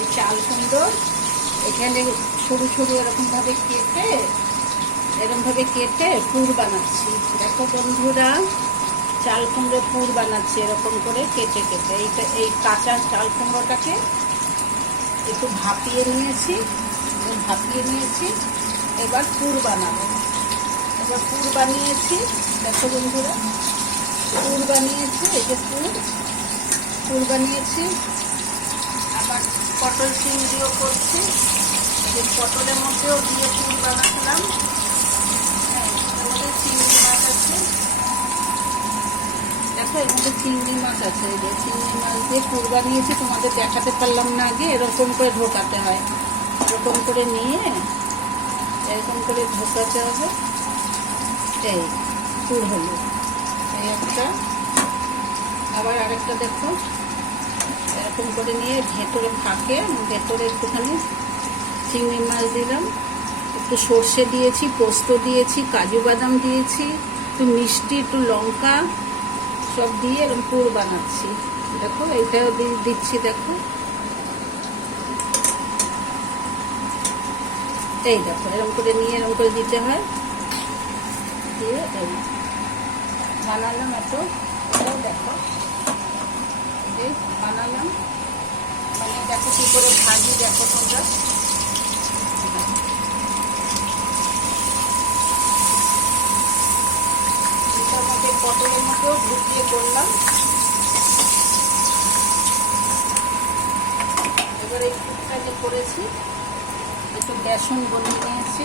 এই চাল কুমড়ো এখানে সরু সরু এরকমভাবে কেটে পুর বানাচ্ছি। দেখো বন্ধুরা, চাল কুমড়ো পুর বানাচ্ছি এরকম করে কেটে কেটে। এই কাঁচা চাল কুমড়োটাকে একটু ভাপিয়ে নিয়েছি। এবার পুর বানাবো। পুর বানিয়েছি, দেখো বন্ধুরা, পুর বানিয়েছি। এই যে পুর বানিয়েছি। আবার পটল চিংড়িও করছি। এই পটলের মধ্যেও দিয়ে পুর বানাচ্ছিলাম। এর মধ্যে চিংড়ি মাছ আছে, দেখো এর মধ্যে চিংড়ি মাছ আছে। এই যে চিংড়ি মাছ দিয়ে পুর বানিয়েছি, তোমাদের দেখাতে পারলাম না আগে। এরকম করে ঢোকাতে হয়, এরকম করে নিয়ে এরকম করে ঢোকাতে হবে। এই পুর হলো এই একটা। আবার আরেকটা দেখো, এরকম করে নিয়ে ভেতরে একটুখানি চিংড়ি মাছ দিলাম, একটু সর্ষে দিয়েছি, পোস্ত দিয়েছি, কাজু বাদাম দিয়েছি, একটু মিষ্টি, একটু লঙ্কা সব দিয়ে এরকম পুর বানাচ্ছি। দেখো এইটাও দিচ্ছি। দেখো এই দেখো এরকম করে নিয়ে এরকম করে দিতে হয়। দিয়ে এই বানালাম এটাও দেখো, এই বানালাম। মানে দেখো কি করে ভাজি, দেখো তোমরা। এটার মধ্যে পটলের মধ্যেও ঢুকিয়ে করলাম। এবার এই পুরটা যে করেছি, একটু বেসন গলিয়ে নিয়েছি,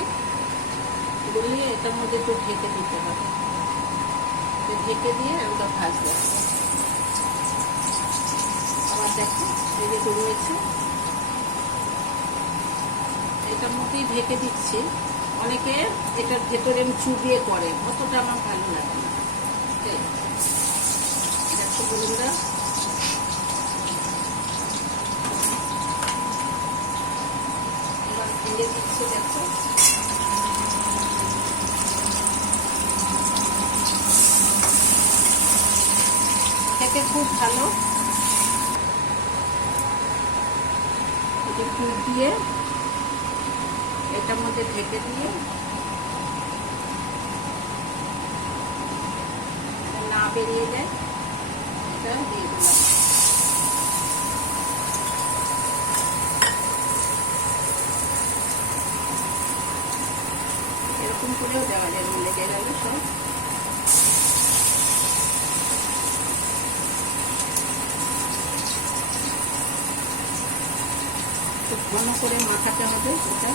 গলিয়ে এটার মধ্যে একটু ঢেকে দিতে হবে। ঢেকে দিয়ে ওটা ভাজতে হবে। আবার দেখো এই যে রয়েছে, এটার মধ্যেই ঢেকে দিচ্ছি। অনেকে এটার ভেতরে চুবিয়ে করে, অতটা আমার ভালো লাগে না। দেখো বন্ধুরা, এবার ঢেলে দিচ্ছি। দেখো খেতে খুব ভালো। পুর দিয়ে এটার মধ্যে ঢেকে দিয়ে না বেরিয়ে যায়, এটা দিয়ে দিলাম। এরকম করেও দেওয়া যায়, লেগে গেল সব। খুব ঘন করে মাখাতে হবে এটা।